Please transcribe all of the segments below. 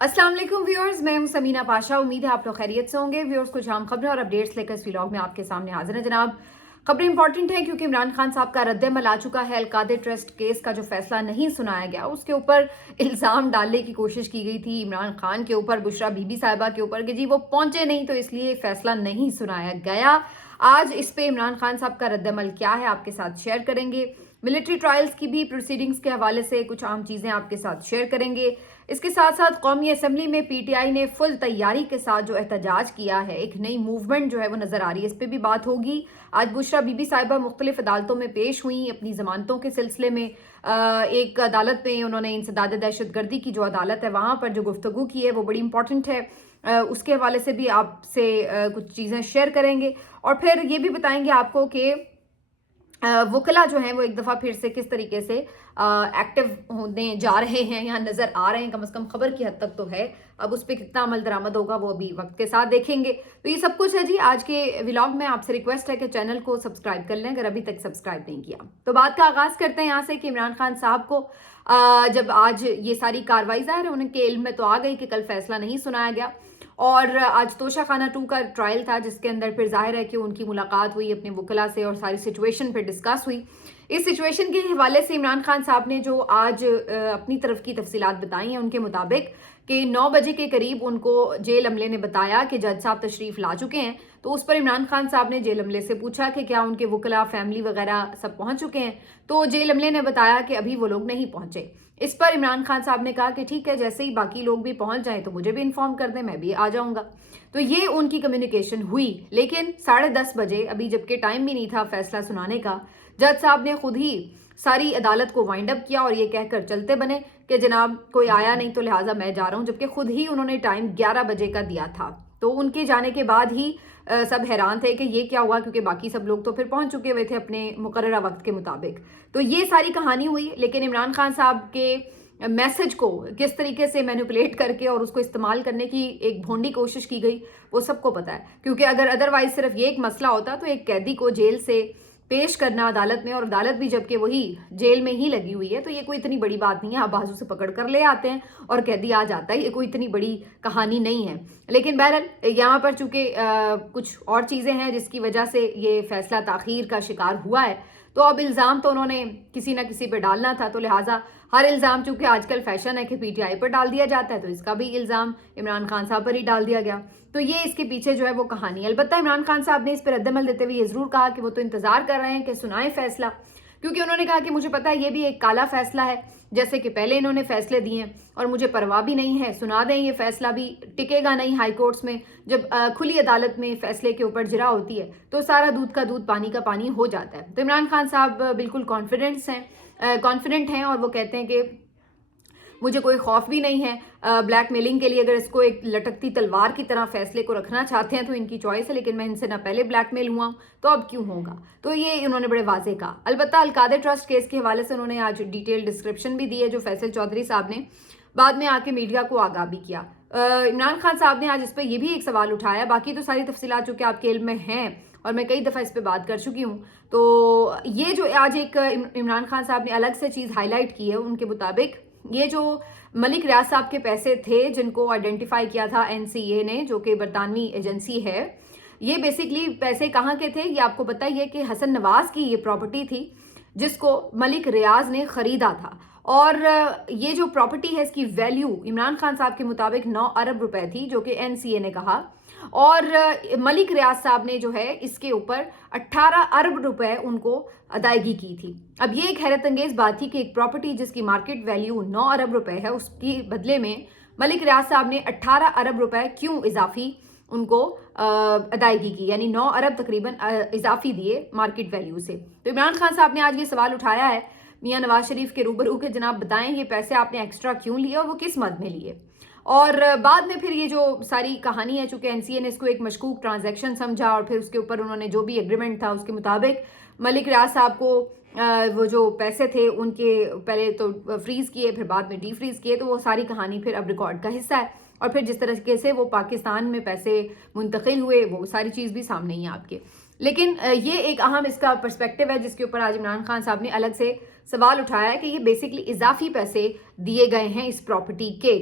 अस्सलाम वालेकुम व्यूअर्स, मैं हूं समीना पाशा। उम्मीद है आप लोग खैरियत से होंगे। व्यूअर्स, कुछ अहम खबरें और अपडेट्स लेकर इस व्लॉग में आपके सामने हाजिर है जनाब। खबरें इंपॉर्टेंट हैं क्योंकि इमरान खान साहब का रद्द-ए-अमल आ चुका है। अलकादे ट्रस्ट केस का जो फैसला नहीं सुनाया गया, उसके ऊपर इल्ज़ाम डालने की कोशिश की गई थी इमरान खान के ऊपर, बुशरा बीबी साहिबा के ऊपर कि जी वो पहुंचे नहीं तो इसलिए फैसला नहीं सुनाया गया। आज इस पे इमरान खान साहब का रद्द-ए-अमल क्या है आपके साथ शेयर करेंगे। मिलिट्री ट्रायल्स की भी प्रोसीडिंग्स के हवाले से कुछ आम चीज़ें आपके साथ शेयर करेंगे। इसके साथ साथ कौमी असम्बली में पीटीआई ने फुल तैयारी के साथ जो एहतजाज किया है, एक नई मूवमेंट जो है वो नजर आ रही है, इस पर भी बात होगी। आज बुशरा बीबी साहिबा मुख्तलिफ अदालतों में पेश हुई अपनी जमानतों के सिलसिले में। एक अदालत में उन्होंने इंसदाद दहशत गर्दी की जो अदालत है वहां पर जो गुफ्तगू की है वो बड़ी इंपॉर्टेंट है। उसके हवाले से भी आपसे कुछ चीज़ें शेयर करेंगे और फिर ये भी बताएंगे आपको कि वकला जो हैं वो एक दफ़ा फिर से किस तरीके से एक्टिव होने जा रहे हैं, यहाँ नज़र आ रहे हैं, कम से कम खबर की हद तक तो है। अब उस पर कितना अमल दरामद होगा वो अभी वक्त के साथ देखेंगे। तो ये सब कुछ है जी आज के व्लॉग में। आपसे रिक्वेस्ट है कि चैनल को सब्सक्राइब कर लें अगर अभी तक सब्सक्राइब नहीं किया। तो बात का आगाज़ करते हैं यहाँ से कि इमरान खान साहब को जब आज ये सारी कार्रवाई ज़ाहिर है उनके इल्म में तो आ गई कि कल फैसला नहीं सुनाया गया और आज तोशा खाना 2 का ट्रायल था जिसके अंदर फिर जाहिर है कि उनकी मुलाकात हुई अपने वकला से और सारी सिचुएशन फिर डिस्कस हुई। इस सिचुएशन के हवाले से इमरान खान साहब ने जो आज अपनी तरफ की तफसीलात बताई हैं उनके मुताबिक कि 9 बजे के करीब उनको जेल अमले ने बताया कि जज साहब तशरीफ़ ला चुके हैं। तो उस पर इमरान खान साहब ने जेल अमले से पूछा कि क्या उनके वकला फैमिली वगैरह सब पहुंच चुके हैं, तो जेल अमले ने बताया कि अभी वो लोग नहीं पहुंचे। इस पर इमरान खान साहब ने कहा कि ठीक है, जैसे ही बाकी लोग भी पहुंच जाएं तो मुझे भी इन्फॉर्म कर दें, मैं भी आ जाऊंगा। तो ये उनकी कम्युनिकेशन हुई। लेकिन 10:30 बजे, अभी जबकि टाइम भी नहीं था फैसला सुनाने का, जज साहब ने खुद ही सारी अदालत को वाइंड अप किया और ये कहकर चलते बने कि जनाब कोई आया नहीं तो लिहाजा मैं जा रहा हूं, जबकि खुद ही उन्होंने टाइम 11 बजे का दिया था। तो उनके जाने के बाद ही सब हैरान थे कि ये क्या हुआ, क्योंकि बाकी सब लोग तो फिर पहुंच चुके हुए थे अपने मुकर्ररा वक्त के मुताबिक। तो ये सारी कहानी हुई। लेकिन इमरान खान साहब के मैसेज को किस तरीके से मैनिपुलेट करके और उसको इस्तेमाल करने की एक भोंडी कोशिश की गई वो सबको पता है। क्योंकि अगर अदरवाइज सिर्फ ये एक मसला होता तो एक कैदी को जेल से पेश करना अदालत में, और अदालत भी जबकि वही जेल में ही लगी हुई है, तो ये कोई इतनी बड़ी बात नहीं है। आप बाजू से पकड़ कर ले आते हैं और कैदी आ जाता है, ये कोई इतनी बड़ी कहानी नहीं है। लेकिन बहरहाल यहाँ पर चूंकि कुछ और चीज़ें हैं जिसकी वजह से ये फैसला ताखीर का शिकार हुआ है, तो अब इल्ज़ाम तो उन्होंने किसी ना किसी पे डालना था। तो लिहाजा हर इल्ज़ाम चूंकि आजकल फैशन है कि पीटीआई पर डाल दिया जाता है, तो इसका भी इल्ज़ाम इमरान खान साहब पर ही डाल दिया गया। तो ये इसके पीछे जो है वो कहानी। अलबत्ता इमरान खान साहब ने इस पर रद्दमल देते हुए ये ज़रूर कहा कि वो तो इंतज़ार कर रहे हैं कि सुनाएं फैसला, क्योंकि उन्होंने कहा कि मुझे पता है ये भी एक काला फैसला है, जैसे कि पहले इन्होंने फैसले दिए हैं और मुझे परवाह भी नहीं है, सुना दें, ये फैसला भी टिकेगा नहीं हाई कोर्ट्स में। जब खुली अदालत में फैसले के ऊपर जिरा होती है तो सारा दूध का दूध पानी का पानी हो जाता है। तो इमरान खान साहब बिल्कुल कॉन्फिडेंट हैं और वो कहते हैं कि मुझे कोई खौफ भी नहीं है ब्लैकमेलिंग के लिए। अगर इसको एक लटकती तलवार की तरह फैसले को रखना चाहते हैं तो इनकी चॉइस है, लेकिन मैं इनसे ना पहले ब्लैकमेल हुआ तो अब क्यों होगा। तो ये उन्होंने बड़े वाजे कहा। अलबत्ता अलकादे ट्रस्ट केस के हवाले से उन्होंने आज डिटेल डिस्क्रिप्शन भी दी है जो फैसल चौधरी साहब ने बाद में आके मीडिया को आगाह भी किया। इमरान खान साहब ने आज इस पर यह भी एक सवाल उठाया। बाकी तो सारी तफसीलात जो कि आपके इल्म में हैं और मैं कई दफ़ा इस पर बात कर चुकी हूँ। तो ये जो आज एक इमरान खान साहब ने अलग से चीज़ हाईलाइट की है, उनके मुताबिक ये जो मलिक रियाज साहब के पैसे थे जिनको आइडेंटिफाई किया था एनसीए ने, जो कि बरतानवी एजेंसी है, ये बेसिकली पैसे कहाँ के थे ये आपको पता ही है कि हसन नवाज की ये प्रॉपर्टी थी जिसको मलिक रियाज ने खरीदा था। और ये जो प्रॉपर्टी है इसकी वैल्यू इमरान खान साहब के मुताबिक 9 अरब रुपए थी, जो कि एनसीए ने कहा। और मलिक रियाज साहब ने जो है इसके ऊपर 18 अरब रुपए उनको अदायगी की थी। अब ये एक हैरत अंगेज बात थी कि एक प्रॉपर्टी जिसकी मार्केट वैल्यू 9 अरब रुपए है, उसकी बदले में मलिक रियाज साहब ने 18 अरब रुपए क्यों इजाफी उनको अदायगी की, यानी 9 अरब तकरीबन इजाफी दिए मार्केट वैल्यू से। तो इमरान खान साहब ने आज ये सवाल उठाया है मियां नवाज शरीफ के रूबरू के, जनाब बताएं ये पैसे आपने एक्स्ट्रा क्यों लिए और वो किस मद में लिए। और बाद में फिर ये जो सारी कहानी है, चूंकि एनसीए ने इसको एक मशकूक ट्रांजैक्शन समझा और फिर उसके ऊपर उन्होंने जो भी एग्रीमेंट था उसके मुताबिक मलिक रियाज साहब को वो जो पैसे थे उनके पहले तो फ्रीज किए, फिर बाद में डी फ्रीज किए। तो वो सारी कहानी फिर अब रिकॉर्ड का हिस्सा है और फिर जिस तरीके से वो पाकिस्तान में पैसे मुंतकिल हुए वो सारी चीज़ भी सामने ही है आपके। लेकिन ये एक अहम इसका पर्सपेक्टिव है जिसके ऊपर आज इमरान खान साहब ने अलग से सवाल उठाया है कि ये बेसिकली इजाफी पैसे दिए गए हैं इस प्रॉपर्टी के।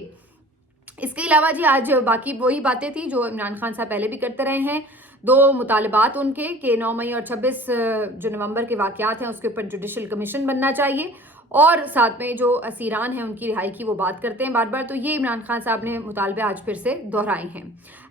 इसके अलावा जी आज बाकी वही बातें थी जो इमरान खान साहब पहले भी करते रहे हैं। 2 मुतालबात उनके कि 9 मई और 26 जो नवंबर के वाक़यात हैं उसके ऊपर जुडिशल कमीशन बनना चाहिए, और साथ में जो असीरान हैं उनकी रिहाई की वो बात करते हैं बार बार। तो ये इमरान खान साहब ने मुतालबे आज फिर से दोहराए हैं।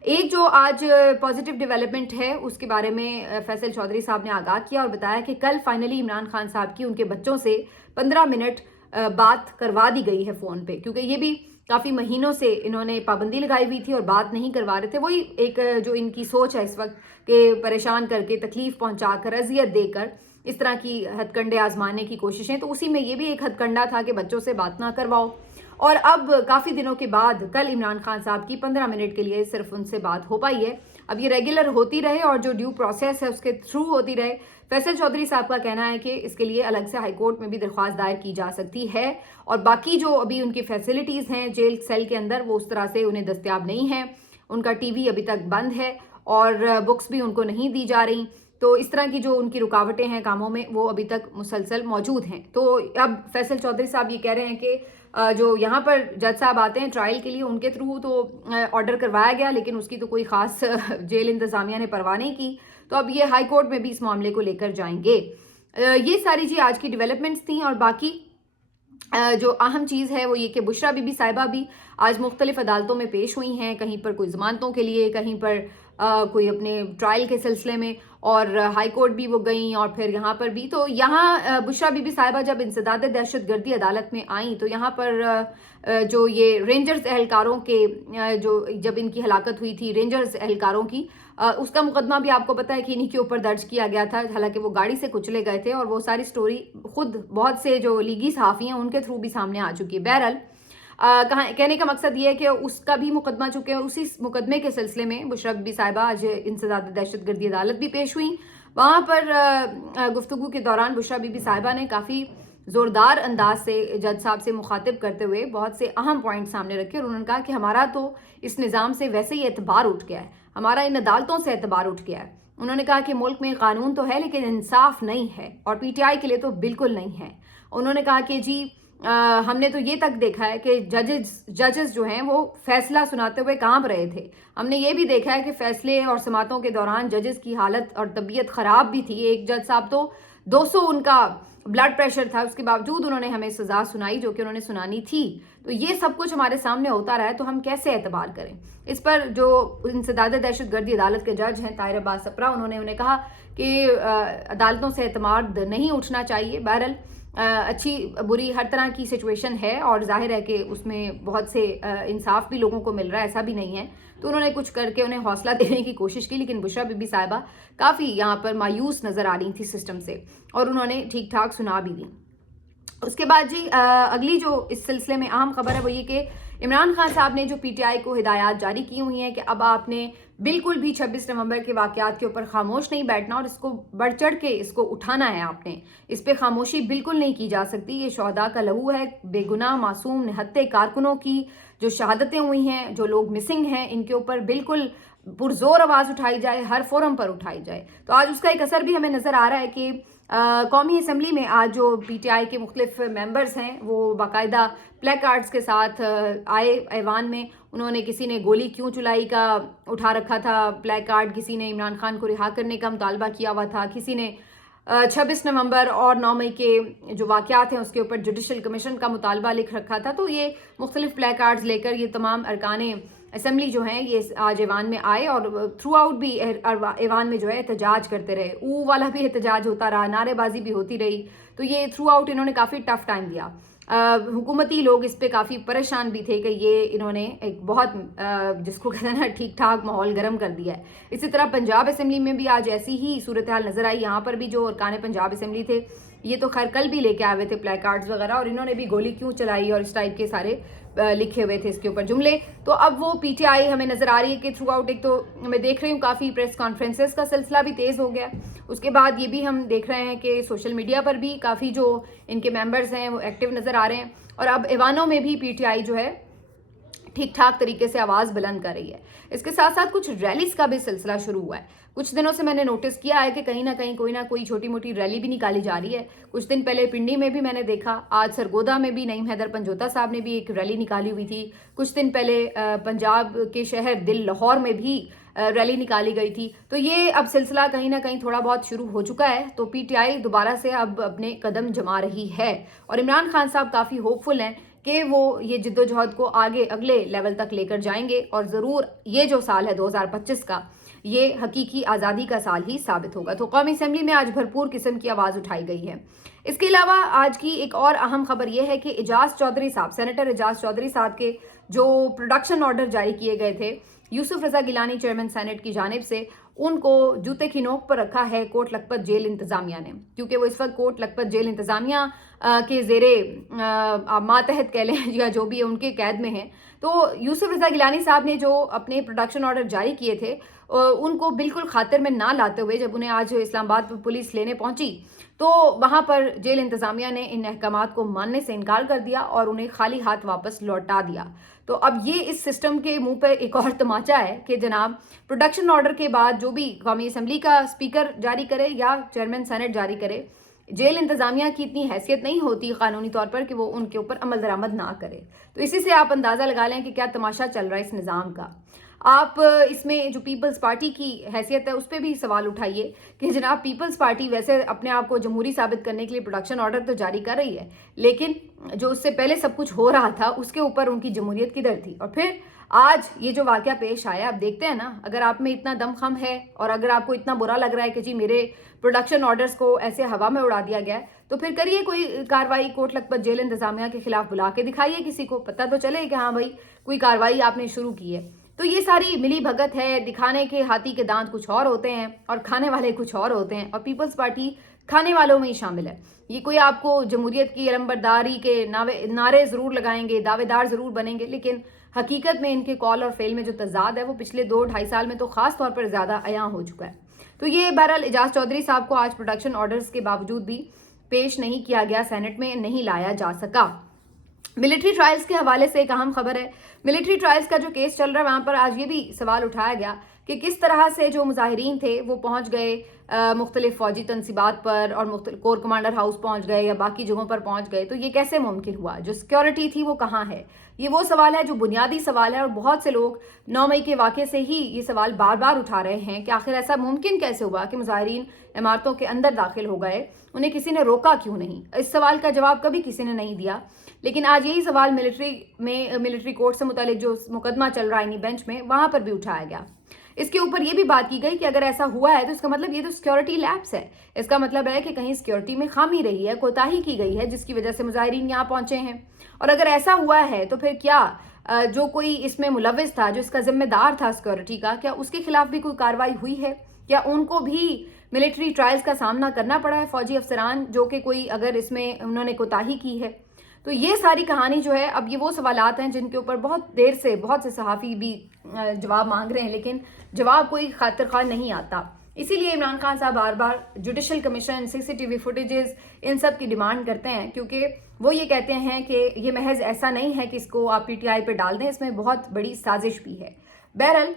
एक जो आज पॉजिटिव डेवलपमेंट है उसके बारे में फैसल चौधरी साहब ने आगाह किया और बताया कि कल फाइनली इमरान खान साहब की उनके बच्चों से 15 मिनट बात करवा दी गई है फ़ोन पे, क्योंकि ये भी काफ़ी महीनों से इन्होंने पाबंदी लगाई हुई थी और बात नहीं करवा रहे थे। वही एक जो इनकी सोच है इस वक्त कि परेशान करके, तकलीफ पहुंचाकर, अजियत देकर इस तरह की हथकंडे आजमाने की कोशिशें, तो उसी में ये भी एक हथकंडा था कि बच्चों से बात ना करवाओ। और अब काफ़ी दिनों के बाद कल इमरान खान साहब की 15 मिनट के लिए सिर्फ उनसे बात हो पाई है। अब ये रेगुलर होती रहे और जो ड्यू प्रोसेस है उसके थ्रू होती रहे। फैसल चौधरी साहब का कहना है कि इसके लिए अलग से हाई कोर्ट में भी दरख्वास्त दायर की जा सकती है, और बाकी जो अभी उनकी फैसिलिटीज़ हैं जेल सेल के अंदर वो उस तरह से उन्हें दस्तयाब नहीं है। उनका टीवी अभी तक बंद है और बुक्स भी उनको नहीं दी जा रही। तो इस तरह की जो उनकी रुकावटें हैं कामों में वो अभी तक मुसलसल मौजूद हैं। तो अब फैसल चौधरी साहब ये कह रहे हैं कि जो यहाँ पर जज साहब आते हैं ट्रायल के लिए उनके थ्रू तो ऑर्डर करवाया गया, लेकिन उसकी तो कोई ख़ास जेल इंतज़ामिया ने परवाह नहीं की। तो अब ये हाई कोर्ट में भी इस मामले को लेकर जाएंगे। ये सारी जी आज की डेवलपमेंट्स थी। और बाकी जो अहम चीज़ है वो ये कि बुशरा बीबी साहिबा भी आज मुख्तलिफ अदालतों में पेश हुई हैं, कहीं पर कोई ज़मानतों के लिए, कहीं पर कोई अपने ट्रायल के सिलसिले में, और हाई कोर्ट भी वो गई और फिर यहाँ पर भी। तो यहाँ बुशरा बीबी साहिबा जब इंसदाद दहशतगर्दी अदालत में आई तो यहाँ पर जो ये रेंजर्स एहलकारों के जो जब इनकी हलाकत हुई थी रेंजर्स एहलकारों की, उसका मुकदमा भी आपको पता है कि इन्हीं के ऊपर दर्ज किया गया था। हालांकि वो गाड़ी से कुचले गए थे और वो सारी स्टोरी खुद बहुत से जो लीगी सहाफ़ी हैं उनके थ्रू भी सामने आ चुकी है। बहरहाल कहने का मकसद ये है कि उसका भी मुकदमा चुके हैं। उसी मुकदमे के सिलसिले में बुशरा बीबी साहिबा आज इंसदाद दहशतगर्दी अदालत भी पेश हुई। वहाँ पर गुफ्तगू के दौरान बुशरा बीबी साहिबा ने काफ़ी ज़ोरदार अंदाज से जज साहब से मुखातिब करते हुए बहुत से अहम पॉइंट सामने रखे, और उन्होंने कहा कि हमारा तो इस निज़ाम से वैसे ही एतबार उठ गया है, हमारा इन अदालतों से एतबार उठ गया है। उन्होंने कहा कि मुल्क में कानून तो है लेकिन इंसाफ नहीं है, और पीटीआई के लिए तो बिल्कुल नहीं है। उन्होंने कहा कि जी हमने तो ये तक देखा है कि जजेस जो हैं वो फैसला सुनाते हुए कांप रहे थे। हमने ये भी देखा है कि फैसले और समातों के दौरान जजेस की हालत और तबीयत ख़राब भी थी। एक जज साहब तो 200 उनका ब्लड प्रेशर था, उसके बावजूद उन्होंने हमें सज़ा सुनाई जो कि उन्होंने सुनानी थी। तो ये सब कुछ हमारे सामने होता रहा है, तो हम कैसे एतबार करें। इस पर जो इंसदाद दहशतगर्दी अदालत के जज हैं ताहिर अब्बास सप्रा, उन्हें कहा कि अदालतों से एतमाद नहीं उठना चाहिए। बहरहाल अच्छी बुरी हर तरह की सिचुएशन है और जाहिर है कि उसमें बहुत से इंसाफ भी लोगों को मिल रहा है, ऐसा भी नहीं है। तो उन्होंने कुछ करके उन्हें हौसला देने की कोशिश की, लेकिन बुशरा बीबी साहिबा काफ़ी यहाँ पर मायूस नज़र आ रही थी सिस्टम से, और उन्होंने ठीक ठाक सुना भी दी। उसके बाद जी अगली जो इस सिलसिले में अहम खबर है वो ये कि इमरान खान साहब ने जो पीटीआई को हिदायत जारी की हुई हैं कि अब आपने बिल्कुल भी 26 नवंबर के वाक़यात के ऊपर खामोश नहीं बैठना और इसको बढ़ चढ़ के इसको उठाना है। आपने इस पर खामोशी बिल्कुल नहीं की जा सकती। ये शहदा का लहू है, बेगुनाह मासूम निहत्ते कारकुनों की जो शहादतें हुई हैं, जो लोग मिसिंग हैं, इनके ऊपर बिल्कुल पुरजोर आवाज़ उठाई जाए, हर फोरम पर उठाई जाए। तो आज उसका एक असर भी हमें नज़र आ रहा है कि कौमी असम्बली में आज जो पीटीआई के मुख्तलिफ मेंबर्स हैं वो बाकायदा प्ले कार्ड्स के साथ आए ऐवान में। उन्होंने किसी ने गोली क्यों चलाई का उठा रखा था प्ले कार्ड, किसी ने इमरान खान को रिहा करने का मुतालबा किया हुआ था, किसी ने 26 नवंबर और 9 मई के जो वाक़यात हैं उसके ऊपर जुडिशल कमीशन का मुतालबा लिख रखा था। तो ये मुख्तलिफ प्ले कार्ड्स लेकर ये तमाम अरकान असम्बली जो हैं ये आज ऐवान में आए और थ्रू आउट भी ऐवान में जो है एहतजाज करते रहे। ऊ वाला भी एहतजाज होता रहा, नारेबाजी भी होती रही। तो ये थ्रू आउट इन्होंने काफ़ी टफ टाइम दिया। हुकूमती लोग इस पे काफ़ी परेशान भी थे कि ये इन्होंने एक बहुत जिसको कहते हैं ना ठीक ठाक माहौल गर्म कर दिया है। इसी तरह पंजाब असम्बली में भी आज ऐसी ही सूरत हाल नज़र आई। यहाँ पर भी जो अरकान पंजाब असम्बली थे ये तो खैर कल भी लेके आए हुए थे प्ले कार्ड्स वगैरह, और इन्होंने भी गोली क्यों चलाई और इस टाइप के सारे लिखे हुए थे इसके ऊपर जुमले। तो अब वो पीटीआई हमें नज़र आ रही है कि थ्रू आउट, एक तो मैं देख रही हूँ काफ़ी प्रेस कॉन्फ्रेंसेस का सिलसिला भी तेज़ हो गया। उसके बाद ये भी हम देख रहे हैं कि सोशल मीडिया पर भी काफ़ी जो इनके मेंबर्स हैं वो एक्टिव नज़र आ रहे हैं। और अब ऐवानों में भी पीटीआई जो है ठीक ठाक तरीके से आवाज़ बुलंद कर रही है। इसके साथ साथ कुछ रैलीज का भी सिलसिला शुरू हुआ है। कुछ दिनों से मैंने नोटिस किया है कि कहीं ना कोई छोटी मोटी रैली भी निकाली जा रही है। कुछ दिन पहले पिंडी में भी मैंने देखा, आज सरगोदा में भी नईम हैदर पंजोता साहब ने भी एक रैली निकाली हुई थी। कुछ दिन पहले पंजाब के शहर दिल लाहौर में भी रैली निकाली गई थी। तो ये अब सिलसिला कहीं ना कहीं थोड़ा बहुत शुरू हो चुका है। तो पीटीआई दोबारा से अब अपने कदम जमा रही है और इमरान खान साहब काफ़ी होपफुल हैं कि वो ये जिद्दोजहद को आगे अगले लेवल तक लेकर जाएंगे और ज़रूर ये जो साल है 2025 का, ये हकीकी आज़ादी का साल ही साबित होगा। तो कौमी असेंबली में आज भरपूर किस्म की आवाज़ उठाई गई है। इसके अलावा आज की एक और अहम खबर यह है कि एजाज चौधरी साहब, सेनेटर एजाज चौधरी साहब के जो प्रोडक्शन ऑर्डर जारी किए गए थे यूसुफ रजा गिलानी चेयरमैन सेनेट की जानिब से, उनको जूते की नोक पर रखा है कोट लखपत जेल इंतजामिया ने, क्योंकि वो इस वक्त कोट लखपत जेल इंतजामिया के जेरे मातहत कह लें या जो भी है उनके कैद में हैं। तो यूसुफ रजा गिलानी साहब ने जो अपने प्रोडक्शन ऑर्डर जारी किए थे उनको बिल्कुल खातिर में ना लाते हुए जब उन्हें आज इस्लामाबाद पुलिस लेने पहुंची तो वहां पर जेल इंतजामिया ने इन अहकामात को मानने से इनकार कर दिया और उन्हें खाली हाथ वापस लौटा दिया। तो अब ये इस सिस्टम के मुंह पर एक और तमाचा है कि जनाब प्रोडक्शन ऑर्डर के बाद जो भी कौमी असेंबली का स्पीकर जारी करे या चेयरमैन सेनेट जारी करे, जेल इंतजामिया की इतनी हैसियत नहीं होती कानूनी तौर पर कि वो उनके ऊपर अमल दरामद ना करे। तो इसी से आप अंदाज़ा लगा लें कि क्या तमाशा चल रहा है इस निज़ाम का। आप इसमें जो पीपल्स पार्टी की हैसियत है उस पर भी सवाल उठाइए कि जनाब पीपल्स पार्टी वैसे अपने आप को जमहूरी साबित करने के लिए प्रोडक्शन ऑर्डर तो जारी कर रही है, लेकिन जो उससे पहले सब कुछ हो रहा था उसके ऊपर उनकी जमहूरियत किधर थी। और फिर आज ये जो वाकया पेश आया, आप देखते हैं ना, अगर आप में इतना दमखम है और अगर आपको इतना बुरा लग रहा है कि जी मेरे प्रोडक्शन ऑर्डर्स को ऐसे हवा में उड़ा दिया गया है, तो फिर करिए कोई कार्रवाई, कोट लखपत जेल इंतजामिया के खिलाफ बुला के दिखाइए, किसी को पता तो चले कि हाँ भाई कोई कार्रवाई आपने शुरू की है। तो ये सारी मिली भगत है, दिखाने के हाथी के दांत कुछ और होते हैं और खाने वाले कुछ और होते हैं, और पीपल्स पार्टी खाने वालों में ही शामिल है। ये कोई आपको जमहूरियत की अलंबरदारी के नारे ज़रूर लगाएंगे, दावेदार ज़रूर बनेंगे, लेकिन हकीकत में इनके कॉल और फेल में जो तजाद है वो पिछले 2-2.5 साल में तो ख़ास तौर पर ज़्यादा अयां हो चुका है। तो ये बहरहाल एजाज चौधरी साहब को आज प्रोडक्शन ऑर्डर्स के बावजूद भी पेश नहीं किया गया, सेनेट में नहीं लाया जा सका। मिलिट्री ट्रायल्स के हवाले से एक अहम खबर है। मिलिट्री ट्रायल्स का जो केस चल रहा है वहाँ पर आज ये भी सवाल उठाया गया कि किस तरह से जो मुजाहिरीन थे वो पहुँच गए मुख्तलिफ फ़ौजी तनसीबात पर और कोर कमांडर हाउस पहुँच गए या बाकी जगहों पर पहुँच गए, तो ये कैसे मुमकिन हुआ, जो सिक्योरिटी थी वो कहाँ है। ये वो सवाल है जो बुनियादी सवाल है और बहुत से लोग 9 मई के वाक़े से ही ये सवाल बार बार उठा रहे हैं कि आखिर ऐसा मुमकिन कैसे हुआ कि मुजाहिरीन इमारतों के अंदर दाखिल हो गए, उन्हें किसी ने रोका क्यों नहीं। इस सवाल का जवाब कभी किसी ने नहीं दिया, लेकिन आज यही सवाल मिलिट्री कोर्ट से मुतालिक जो मुकदमा चल रहा है इन्हीं बेंच में, वहाँ पर भी उठाया गया। इसके ऊपर ये भी बात की गई कि अगर ऐसा हुआ है तो इसका मतलब ये तो सिक्योरिटी लैप्स है, इसका मतलब है कि कहीं सिक्योरिटी में खामी रही है, कोताही की गई है, जिसकी वजह से मुजाहिरीन यहाँ पहुंचे हैं। और अगर ऐसा हुआ है तो फिर क्या जो कोई इसमें मुलविस था, जो इसका जिम्मेदार था सिक्योरिटी का, क्या उसके खिलाफ भी कोई कार्रवाई हुई है? क्या उनको भी मिलिट्री ट्रायल्स का सामना करना पड़ा है, फौजी अफसरान जो कि कोई अगर इसमें उन्होंने कोताही की है? तो ये सारी कहानी जो है, अब ये वो सवालात हैं जिनके ऊपर बहुत देर से बहुत से सहाफ़ी भी जवाब मांग रहे हैं, लेकिन जवाब कोई खातिर ख़्वाह नहीं आता। इसीलिए इमरान खान साहब बार बार जुडिशल कमीशन, CCTV फुटेजेस, इन सब की डिमांड करते हैं, क्योंकि वो ये कहते हैं कि ये महज ऐसा नहीं है कि इसको आप PTI पे डाल दें, इसमें बहुत बड़ी साजिश भी है। बहरहाल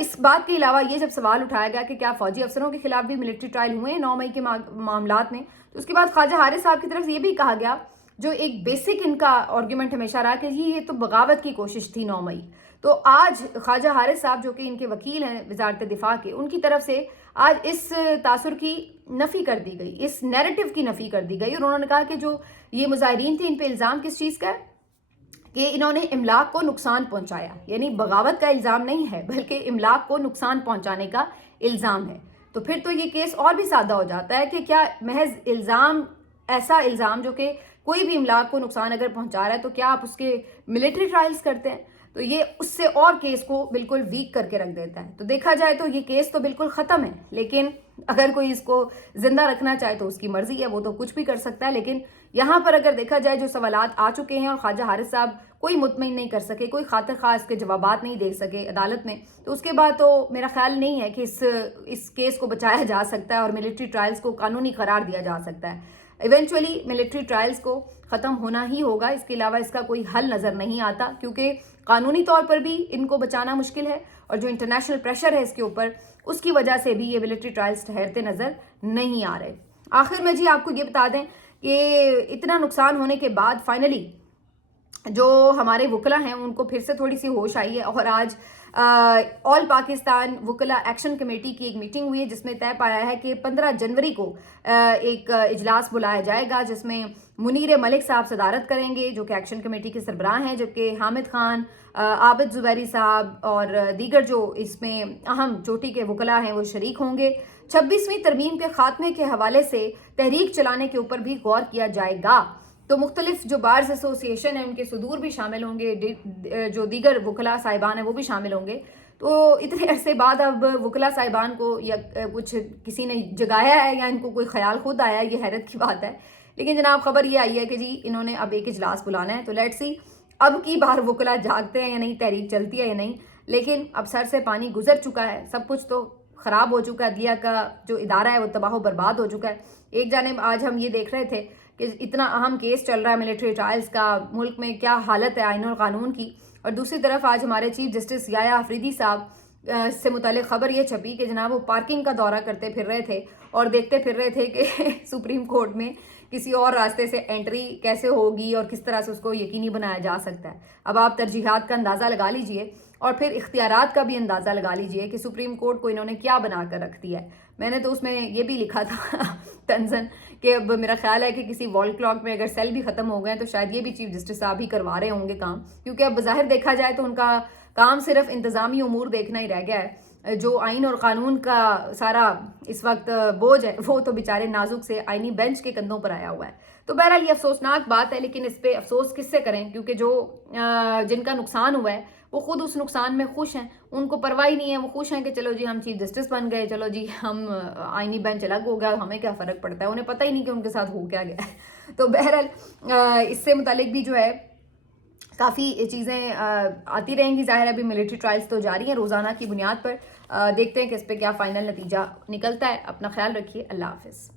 इस बात के अलावा ये जब सवाल उठाया गया कि क्या फ़ौजी अफसरों के खिलाफ भी मिलिट्री ट्रायल हुए हैं 9 मई के मामलात में, तो उसके बाद ख्वाजा हारिस साहब की तरफ से ये भी कहा गया, जो एक बेसिक इनका आर्ग्यूमेंट हमेशा रहा कि ये तो बगावत की कोशिश थी 9 मई। तो आज ख्वाजा हारिस साहब जो कि इनके वकील हैं वजारत दिफा के, उनकी तरफ से आज इस तासुर की नफ़ी कर दी गई, इस नैरेटिव की नफ़ी कर दी गई, और उन्होंने कहा कि जो ये मुजाहिरीन थे इन पे इल्ज़ाम किस चीज़ का है कि इन्होंने इमलाक को नुकसान पहुंचाया, यानी बगावत का इल्ज़ाम नहीं है बल्कि इमलाक को नुकसान पहुंचाने का इल्ज़ाम है। तो फिर तो ये केस और भी सादा हो जाता है कि क्या महज इल्ज़ाम, ऐसा इल्ज़ाम जो कि कोई भी इमलाक को नुकसान अगर पहुंचा रहा है, तो क्या आप उसके मिलिट्री ट्रायल्स करते हैं? तो ये उससे और केस को बिल्कुल वीक करके रख देता है। तो देखा जाए तो ये केस तो बिल्कुल ख़त्म है, लेकिन अगर कोई इसको ज़िंदा रखना चाहे तो उसकी मर्ज़ी है, वो तो कुछ भी कर सकता है। लेकिन यहाँ पर अगर देखा जाए जो सवालात आ चुके हैं और ख्वाजा हारिस साहब कोई मुतमईन नहीं कर सके, कोई खातिर ख़ास इसके जवाबात नहीं दे सके अदालत में, तो उसके बाद तो मेरा ख्याल नहीं है कि इस केस को बचाया जा सकता है और मिलिट्री ट्रायल्स को कानूनी करार दिया जा सकता है। इवेंचुअली मिलिट्री ट्रायल्स को ख़त्म होना ही होगा, इसके अलावा इसका कोई हल नज़र नहीं आता, क्योंकि قانونی طور پر بھی ان کو بچانا مشکل ہے اور جو انٹرنیشنل پریشر ہے اس کے اوپر اس کی وجہ سے بھی یہ ملٹری ٹرائلز ٹھہرتے نظر نہیں آ رہے. آخر میں جی آپ کو یہ بتا دیں کہ اتنا نقصان ہونے کے بعد فائنلی جو ہمارے وکلا ہیں ان کو پھر سے تھوڑی سی ہوش آئی ہے اور آج آل پاکستان وکلا ایکشن کمیٹی کی ایک میٹنگ ہوئی ہے جس میں طے پایا ہے کہ 15 جنوری کو ایک اجلاس بلایا جائے گا جس میں منیر ملک صاحب صدارت کریں گے جو کہ ایکشن کمیٹی کے سربراہ ہیں, جبکہ حامد خان, عابد زبیری صاحب اور دیگر جو اس میں اہم چوٹی کے وکلا ہیں وہ شریک ہوں گے. 26ویں ترمیم کے خاتمے کے حوالے سے تحریک چلانے کے اوپر بھی غور کیا جائے گا. تو مختلف جو بارز ایسوسیشن ہیں ان کے صدور بھی شامل ہوں گے, جو دیگر وکلا صاحبان ہیں وہ بھی شامل ہوں گے. تو اتنے عرصے بعد اب وکلا صاحبان کو یا کچھ کسی نے جگایا ہے یا ان کو کوئی خیال خود آیا ہے, یہ حیرت کی بات ہے. لیکن جناب خبر یہ آئی ہے کہ جی انہوں نے اب ایک اجلاس بلانا ہے. تو لیٹس سی اب کی بار وکلا جاگتے ہیں یا نہیں, تحریک چلتی ہے یا نہیں. لیکن اب سر سے پانی گزر چکا ہے, سب کچھ تو خراب ہو چکا ہے, عدلیہ کا جو ادارہ ہے وہ تباہ و برباد ہو چکا ہے. ایک جانب آج ہم یہ دیکھ رہے تھے کہ اتنا اہم کیس چل رہا ہے ملٹری ٹرائلز کا, ملک میں کیا حالت ہے آئین اور قانون کی, اور دوسری طرف آج ہمارے چیف جسٹس یحییٰ آفریدی صاحب سے متعلق خبر یہ چھپی کہ جناب وہ پارکنگ کا دورہ کرتے پھر رہے تھے اور دیکھتے پھر رہے تھے کہ سپریم کورٹ میں کسی اور راستے سے انٹری کیسے ہوگی اور کس طرح سے اس کو یقینی بنایا جا سکتا ہے. اب آپ ترجیحات کا اندازہ لگا لیجئے اور پھر اختیارات کا بھی اندازہ لگا لیجئے کہ سپریم کورٹ کو انہوں نے کیا بنا کر رکھ دیا ہے. میں نے تو اس میں یہ بھی لکھا تھا تنزن کہ اب میرا خیال ہے کہ کسی وال کلاک میں اگر سیل بھی ختم ہو گئے تو شاید یہ بھی چیف جسٹس صاحب ہی کروا رہے ہوں گے کام, کیونکہ اب بظاہر دیکھا جائے تو ان کا کام صرف انتظامی امور دیکھنا ہی رہ گیا ہے. جو آئین اور قانون کا سارا اس وقت بوجھ ہے وہ تو بیچارے نازک سے آئینی بینچ کے کندھوں پر آیا ہوا ہے. تو بہرحال یہ افسوسناک بات ہے, لیکن اس پہ افسوس کس سے کریں, کیونکہ جو جن کا نقصان ہوا ہے وہ خود اس نقصان میں خوش ہیں, ان کو پرواہ نہیں ہے, وہ خوش ہیں کہ چلو جی ہم چیف جسٹس بن گئے, چلو جی ہم آئینی بینچ الگ ہو گیا, ہمیں کیا فرق پڑتا ہے, انہیں پتہ ہی نہیں کہ ان کے ساتھ ہو کیا گیا ہے. تو بہرحال اس سے متعلق بھی جو ہے کافی چیزیں آتی رہیں گی. ظاہر ہے ابھی ملٹری ٹرائلز تو جاری ہیں روزانہ کی بنیاد پر, دیکھتے ہیں کہ اس پہ کیا فائنل نتیجہ نکلتا ہے. اپنا خیال رکھیے, اللہ حافظ.